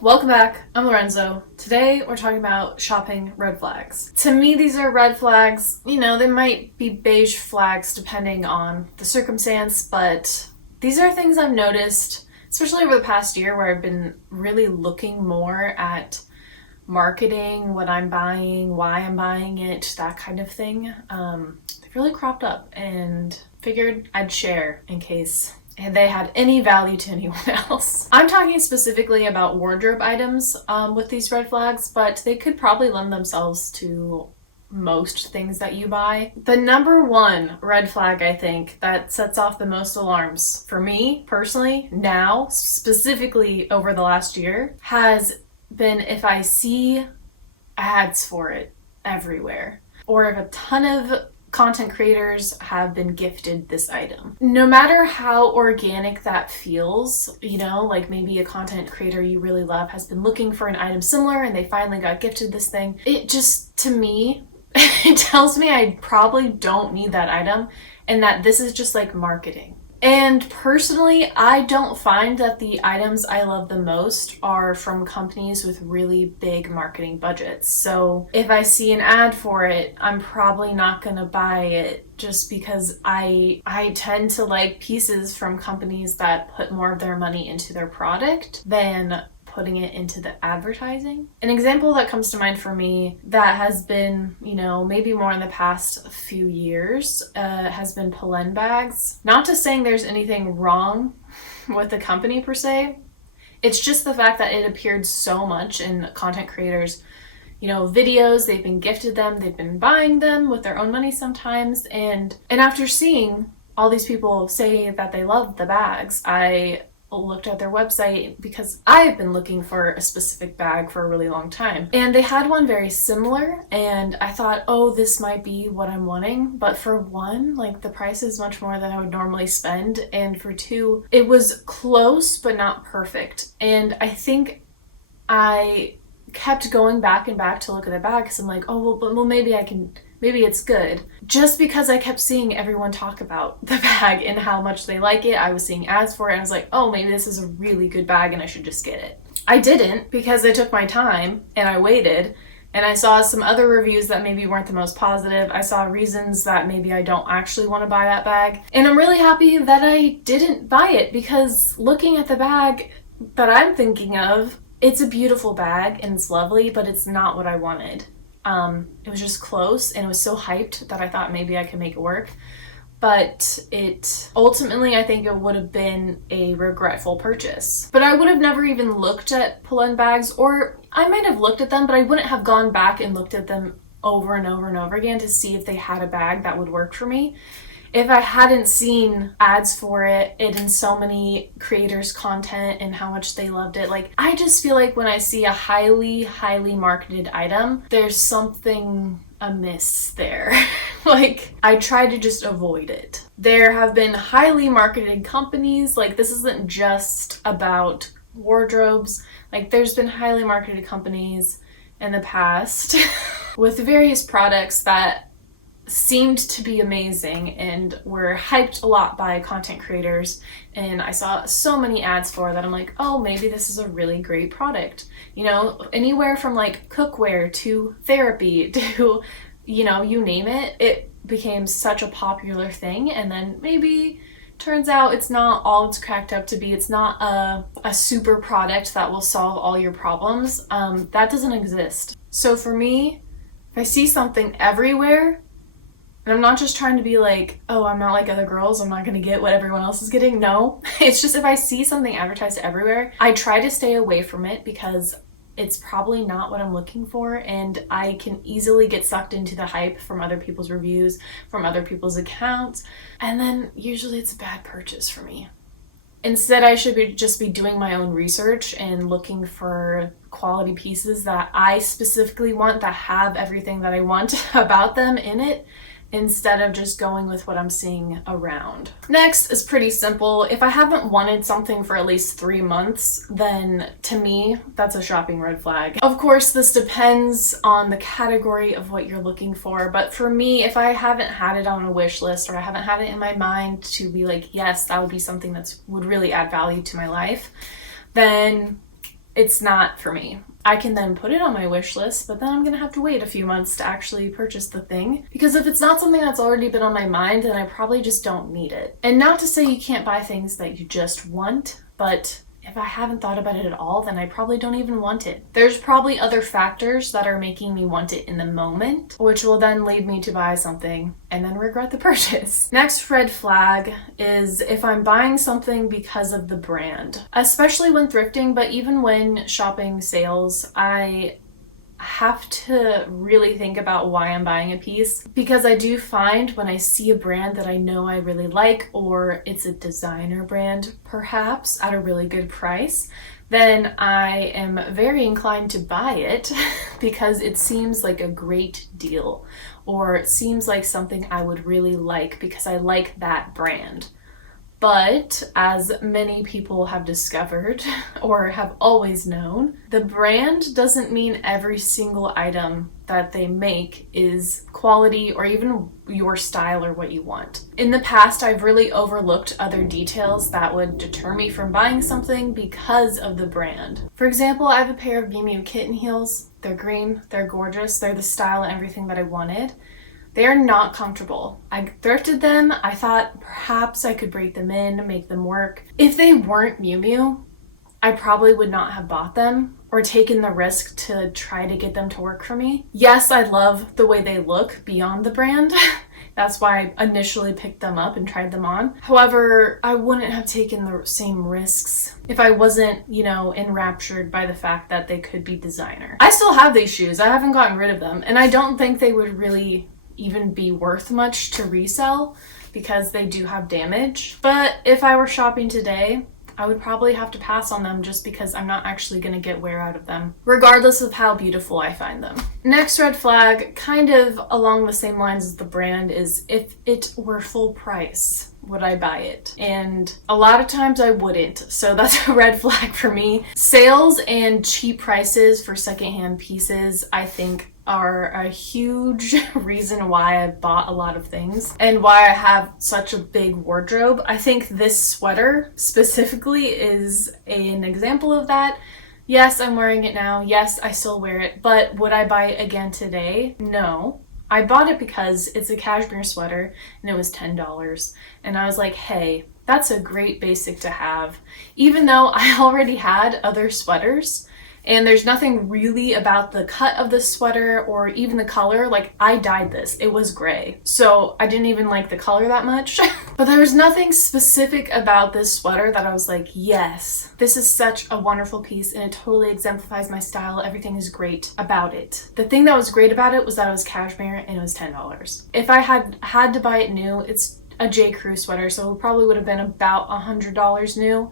Welcome back, I'm Lorenzo. Today we're talking about shopping red flags. To me, these are red flags. They might be beige flags depending on the circumstance, but these are things I've noticed, especially over the past year where I've been really looking more at marketing, what I'm buying, why I'm buying it, that kind of thing. They've really cropped up and figured I'd share in case they had any value to anyone else. I'm talking specifically about wardrobe items with these red flags, but they could probably lend themselves to most things that you buy. The number one red flag, I think, that sets off the most alarms for me personally now, specifically over the last year, has been if I see ads for it everywhere, or if a ton of content creators have been gifted this item. No matter how organic that feels, like maybe a content creator you really love has been looking for an item similar and they finally got gifted this thing. It just, to me, it tells me I probably don't need that item and that this is just like marketing. And personally, I don't find that the items I love the most are from companies with really big marketing budgets. So if I see an ad for it, I'm probably not going to buy it just because I tend to like pieces from companies that put more of their money into their product than putting it into the advertising. An example that comes to mind for me that has been, maybe more in the past few years, has been Polen bags. Not to saying there's anything wrong with the company per se. It's just the fact that it appeared so much in content creators' videos. They've been gifted them, they've been buying them with their own money sometimes, and after seeing all these people say that they love the bags, I looked at their website because I've been looking for a specific bag for a really long time. And they had one very similar, and I thought, oh, this might be what I'm wanting. But for one, the price is much more than I would normally spend. And for two, it was close but not perfect. And I think I kept going back and back to look at the bag because I'm like, oh, well, maybe it's good. Just because I kept seeing everyone talk about the bag and how much they like it, I was seeing ads for it, and I was like, oh, maybe this is a really good bag and I should just get it. I didn't, because I took my time and I waited, and I saw some other reviews that maybe weren't the most positive. I saw reasons that maybe I don't actually want to buy that bag. And I'm really happy that I didn't buy it, because looking at the bag that I'm thinking of, it's a beautiful bag and it's lovely, but it's not what I wanted. It was just close, and it was so hyped that I thought maybe I could make it work. But ultimately, I think it would have been a regretful purchase. But I would have never even looked at Polen bags, or I might have looked at them, but I wouldn't have gone back and looked at them over and over and over again to see if they had a bag that would work for me. If I hadn't seen ads for it in so many creators' content and how much they loved it, I just feel like when I see a highly, highly marketed item, there's something amiss there. I try to just avoid it. There have been highly marketed companies, this isn't just about wardrobes, there's been highly marketed companies in the past with various products that seemed to be amazing and were hyped a lot by content creators, and I saw so many ads for that. I'm like, oh, maybe this is a really great product. Anywhere from cookware to therapy to, you name it. It became such a popular thing, and then maybe turns out it's not all it's cracked up to be. It's not a super product that will solve all your problems. That doesn't exist. So for me, if I see something everywhere, and I'm not just trying to be like, oh, I'm not like other girls, I'm not going to get what everyone else is getting. No, it's just if I see something advertised everywhere, I try to stay away from it because it's probably not what I'm looking for, and I can easily get sucked into the hype from other people's reviews, from other people's accounts, and then usually it's a bad purchase for me. Instead, I should just be doing my own research and looking for quality pieces that I specifically want, that have everything that I want about them in it, instead of just going with what I'm seeing around. Next is pretty simple. If I haven't wanted something for at least 3 months, then to me, that's a shopping red flag. Of course, this depends on the category of what you're looking for, but for me, if I haven't had it on a wish list, or I haven't had it in my mind to be like, yes, that would be something that would really add value to my life, then it's not for me. I can then put it on my wish list, but then I'm gonna have to wait a few months to actually purchase the thing. Because if it's not something that's already been on my mind, then I probably just don't need it. And not to say you can't buy things that you just want, but if I haven't thought about it at all, then I probably don't even want it. There's probably other factors that are making me want it in the moment, which will then lead me to buy something and then regret the purchase. Next red flag is if I'm buying something because of the brand, especially when thrifting, but even when shopping sales, I have to really think about why I'm buying a piece, because I do find when I see a brand that I know I really like, or it's a designer brand perhaps at a really good price, then I am very inclined to buy it because it seems like a great deal, or it seems like something I would really like because I like that brand. But as many people have discovered or have always known, the brand doesn't mean every single item that they make is quality or even your style or what you want. In the past, I've really overlooked other details that would deter me from buying something because of the brand. For example, I have a pair of Miu Miu kitten heels. They're green, they're gorgeous, they're the style and everything that I wanted. They are not comfortable. I thrifted them. I thought perhaps I could break them in, make them work. If they weren't Miu Miu, I probably would not have bought them or taken the risk to try to get them to work for me. Yes, I love the way they look beyond the brand. That's why I initially picked them up and tried them on. However, I wouldn't have taken the same risks if I wasn't, enraptured by the fact that they could be designer. I still have these shoes. I haven't gotten rid of them, and I don't think they would really even be worth much to resell because they do have damage. But if I were shopping today, I would probably have to pass on them just because I'm not actually going to get wear out of them, regardless of how beautiful I find them. Next red flag, kind of along the same lines as the brand, is if it were full price, would I buy it? And a lot of times I wouldn't, so that's a red flag for me. Sales and cheap prices for secondhand pieces, I think, are a huge reason why I bought a lot of things and why I have such a big wardrobe. I think this sweater specifically is an example of that. Yes, I'm wearing it now. Yes, I still wear it, but would I buy it again today? No. I bought it because it's a cashmere sweater and it was $10. And I was like, hey, that's a great basic to have. Even though I already had other sweaters, and there's nothing really about the cut of the sweater or even the color. Like, I dyed this. It was gray. So I didn't even like the color that much. But there was nothing specific about this sweater that I was like, yes, this is such a wonderful piece and it totally exemplifies my style. Everything is great about it. The thing that was great about it was that it was cashmere and it was $10. If I had to buy it new, it's a J. Crew sweater, so it probably would have been about $100 new.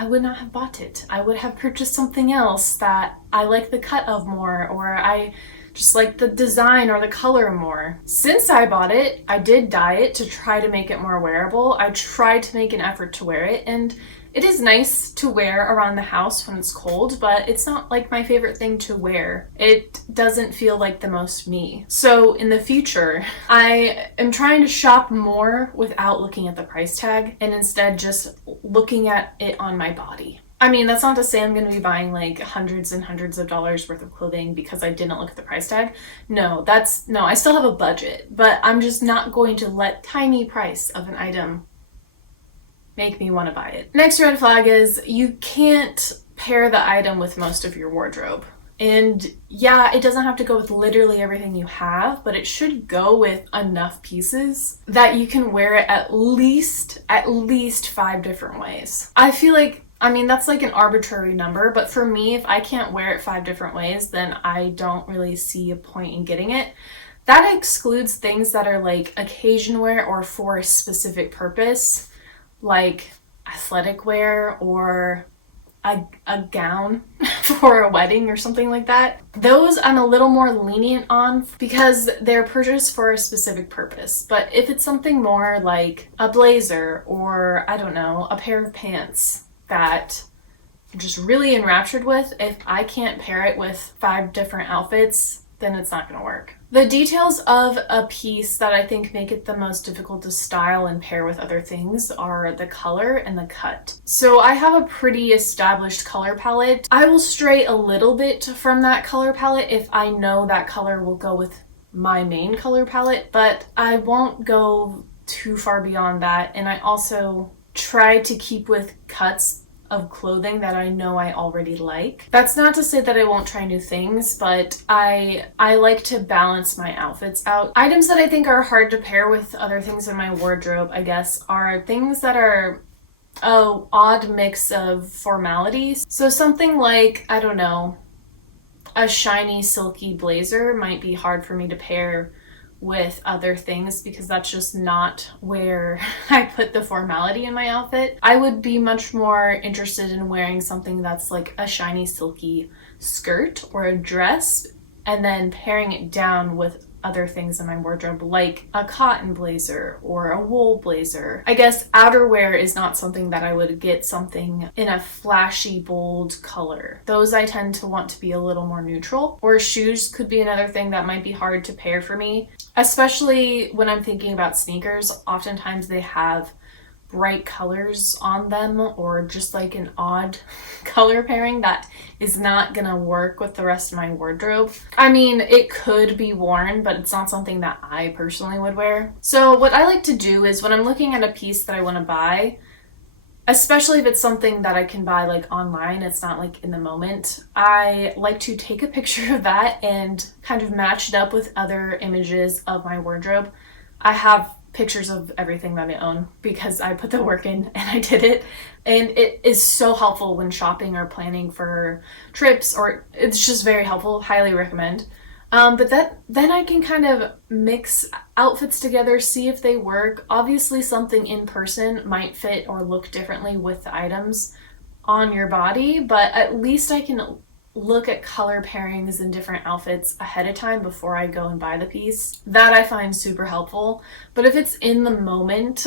I would not have bought it. I would have purchased something else that I like the cut of more, or I just like the design or the color more. Since I bought it, I did dye it to try to make it more wearable. I tried to make an effort to wear it, and it is nice to wear around the house when it's cold, but it's not like my favorite thing to wear. It doesn't feel like the most me. So in the future, I am trying to shop more without looking at the price tag and instead just looking at it on my body. I mean, that's not to say I'm going to be buying like hundreds and hundreds of dollars worth of clothing because I didn't look at the price tag. No, I still have a budget, but I'm just not going to let tiny price of an item make me want to buy it. Next red flag is you can't pair the item with most of your wardrobe. And yeah, it doesn't have to go with literally everything you have, but it should go with enough pieces that you can wear it at least 5 different ways. I feel like, that's like an arbitrary number, but for me, if I can't wear it 5 different ways, then I don't really see a point in getting it. That excludes things that are like occasion wear or for a specific purpose, like athletic wear or a gown for a wedding or something like that. Those I'm a little more lenient on because they're purchased for a specific purpose. But if it's something more like a blazer or, I don't know, a pair of pants that I'm just really enraptured with, if I can't pair it with 5 different outfits, then it's not going to work. The details of a piece that I think make it the most difficult to style and pair with other things are the color and the cut. So I have a pretty established color palette. I will stray a little bit from that color palette if I know that color will go with my main color palette, but I won't go too far beyond that. And I also try to keep with cuts of clothing that I know I already like. That's not to say that I won't try new things, but I like to balance my outfits out. Items that I think are hard to pair with other things in my wardrobe, I guess, are things that are an odd mix of formalities. So something like, I don't know, a shiny silky blazer might be hard for me to pair with other things because that's just not where I put the formality in my outfit. I would be much more interested in wearing something that's like a shiny silky skirt or a dress and then pairing it down with other things in my wardrobe, like a cotton blazer or a wool blazer. I guess outerwear is not something that I would get something in a flashy, bold color. Those I tend to want to be a little more neutral. Or shoes could be another thing that might be hard to pair for me, especially when I'm thinking about sneakers. Oftentimes they have bright colors on them or just like an odd color pairing that is not gonna work with the rest of my wardrobe. I mean, it could be worn, but it's not something that I personally would wear. So what I like to do is when I'm looking at a piece that I want to buy, especially if it's something that I can buy like online, it's not like in the moment, I like to take a picture of that and kind of match it up with other images of my wardrobe. I have pictures of everything that I own because I put the work in and I did it. And it is so helpful when shopping or planning for trips, or it's just very helpful. Highly recommend. But then I can kind of mix outfits together, see if they work. Obviously, something in person might fit or look differently with the items on your body, but at least I can look at color pairings in different outfits ahead of time before I go and buy the piece. That I find super helpful. But if it's in the moment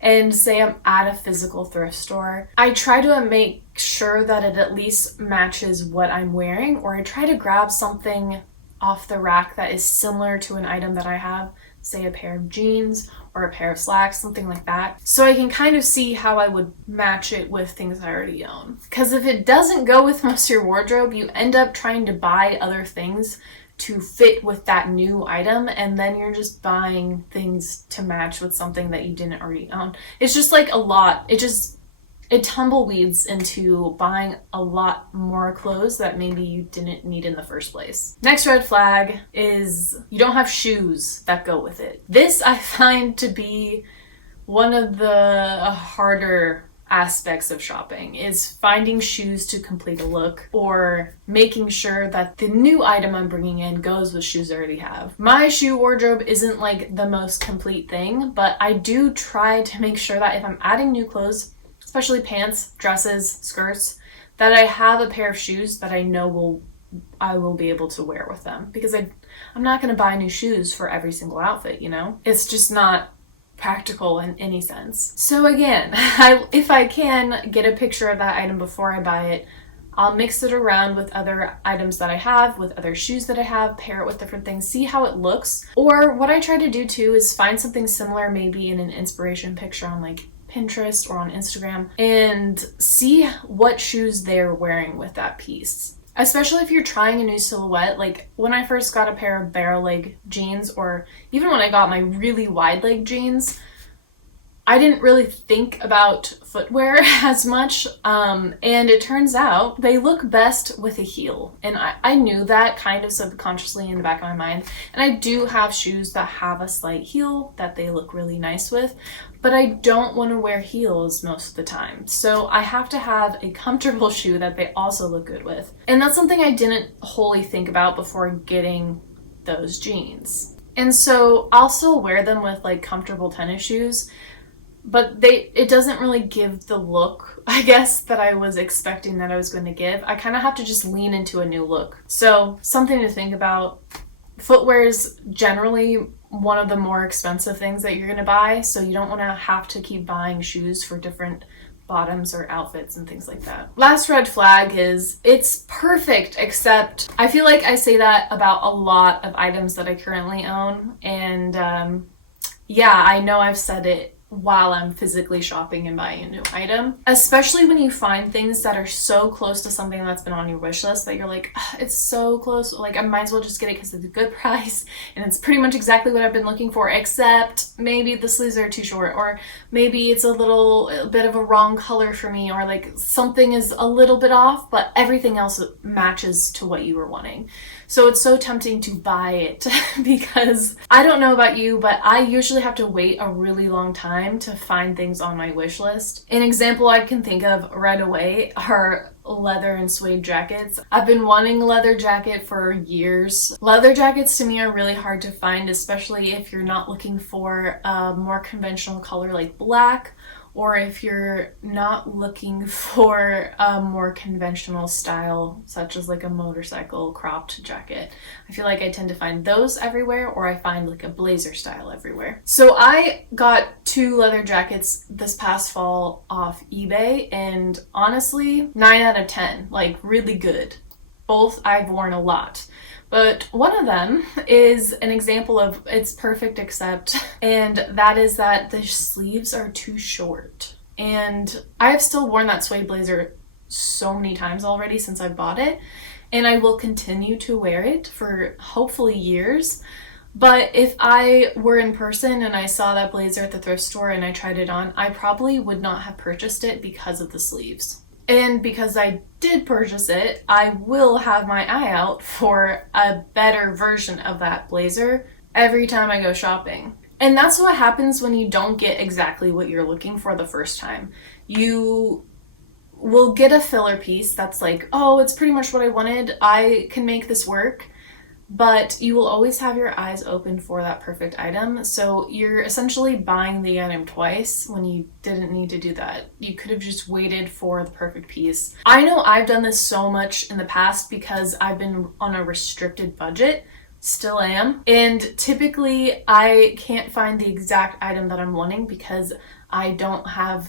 and say I'm at a physical thrift store, I try to make sure that it at least matches what I'm wearing, or I try to grab something off the rack that is similar to an item that I have, say a pair of jeans or a pair of slacks, something like that. So I can kind of see how I would match it with things I already own. Because if it doesn't go with most of your wardrobe, you end up trying to buy other things to fit with that new item, and then you're just buying things to match with something that you didn't already own. It's just like a lot. It tumbleweeds into buying a lot more clothes that maybe you didn't need in the first place. Next red flag is you don't have shoes that go with it. This I find to be one of the harder aspects of shopping, is finding shoes to complete a look or making sure that the new item I'm bringing in goes with shoes I already have. My shoe wardrobe isn't like the most complete thing, but I do try to make sure that if I'm adding new clothes, especially pants, dresses, skirts, that I have a pair of shoes that I know I will be able to wear with them, because I'm not going to buy new shoes for every single outfit, you know? It's just not practical in any sense. So again, if I can get a picture of that item before I buy it, I'll mix it around with other items that I have, with other shoes that I have, pair it with different things, see how it looks. Or what I try to do too is find something similar maybe in an inspiration picture on like Pinterest or on Instagram and see what shoes they're wearing with that piece. Especially if you're trying a new silhouette. Like when I first got a pair of barrel leg jeans, or even when I got my really wide leg jeans, I didn't really think about footwear as much, and it turns out they look best with a heel. And I knew that kind of subconsciously in the back of my mind. And I do have shoes that have a slight heel that they look really nice with, but I don't want to wear heels most of the time. So I have to have a comfortable shoe that they also look good with. And that's something I didn't wholly think about before getting those jeans. And so I'll still wear them with like comfortable tennis shoes, but it doesn't really give the look, I guess, that I was expecting that I was going to give. I kind of have to just lean into a new look. So something to think about. Footwear is generally one of the more expensive things that you're going to buy, so you don't want to have to keep buying shoes for different bottoms or outfits and things like that. Last red flag is it's perfect, except I feel like I say that about a lot of items that I currently own. And yeah, I know I've said it while I'm physically shopping and buying a new item, especially when you find things that are so close to something that's been on your wish list that you're like, it's so close, like I might as well just get it because it's a good price and it's pretty much exactly what I've been looking for, except maybe the sleeves are too short, or maybe it's a bit of a wrong color for me, or like something is a little bit off but everything else matches to what you were wanting. So it's so tempting to buy it because I don't know about you, but I usually have to wait a really long time to find things on my wish list. An example I can think of right away are leather and suede jackets. I've been wanting a leather jacket for years. Leather jackets to me are really hard to find, especially if you're not looking for a more conventional color like black, or if you're not looking for a more conventional style, such as like a motorcycle cropped jacket. I feel like I tend to find those everywhere, or I find like a blazer style everywhere. So I got 2 leather jackets this past fall off eBay, and honestly, 9 out of 10, like really good. Both I've worn a lot. But one of them is an example of it's perfect except, and that is that the sleeves are too short. And I have still worn that suede blazer so many times already since I bought it, and I will continue to wear it for hopefully years. But if I were in person and I saw that blazer at the thrift store and I tried it on, I probably would not have purchased it because of the sleeves. And because I did purchase it, I will have my eye out for a better version of that blazer every time I go shopping. And that's what happens when you don't get exactly what you're looking for the first time. You will get a filler piece that's like, oh, it's pretty much what I wanted. I can make this work. But you will always have your eyes open for that perfect item. So you're essentially buying the item twice when you didn't need to do that. You could have just waited for the perfect piece. I know I've done this so much in the past because I've been on a restricted budget. Still am. And typically I can't find the exact item that I'm wanting because I don't have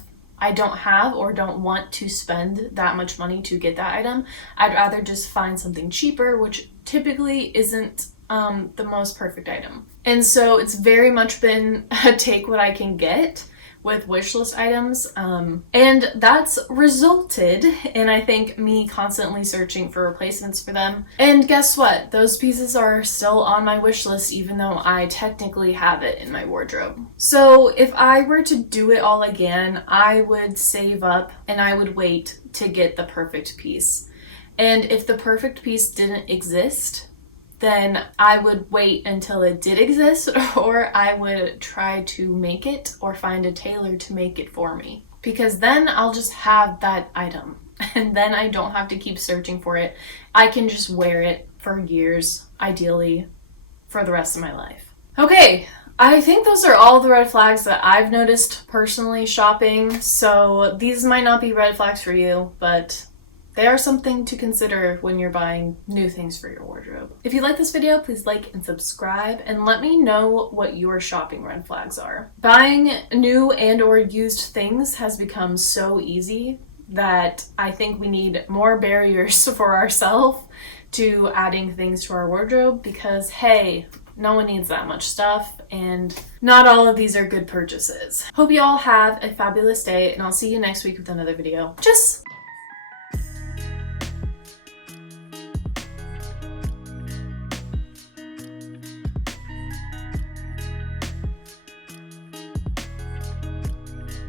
or don't want to spend that much money to get that item. I'd rather just find something cheaper, which typically isn't the most perfect item. And so it's very much been a take what I can get with wishlist items. And that's resulted in, I think, me constantly searching for replacements for them. And guess what? Those pieces are still on my wish list, even though I technically have it in my wardrobe. So if I were to do it all again, I would save up and I would wait to get the perfect piece. And if the perfect piece didn't exist, then I would wait until it did exist, or I would try to make it or find a tailor to make it for me. Because then I'll just have that item and then I don't have to keep searching for it. I can just wear it for years, ideally for the rest of my life. Okay, I think those are all the red flags that I've noticed personally shopping. So these might not be red flags for you, but they are something to consider when you're buying new things for your wardrobe. If you like this video, please like and subscribe and let me know what your shopping red flags are. Buying new and or used things has become so easy that I think we need more barriers for ourselves to adding things to our wardrobe because, hey, no one needs that much stuff and not all of these are good purchases. Hope you all have a fabulous day and I'll see you next week with another video. Tschüss!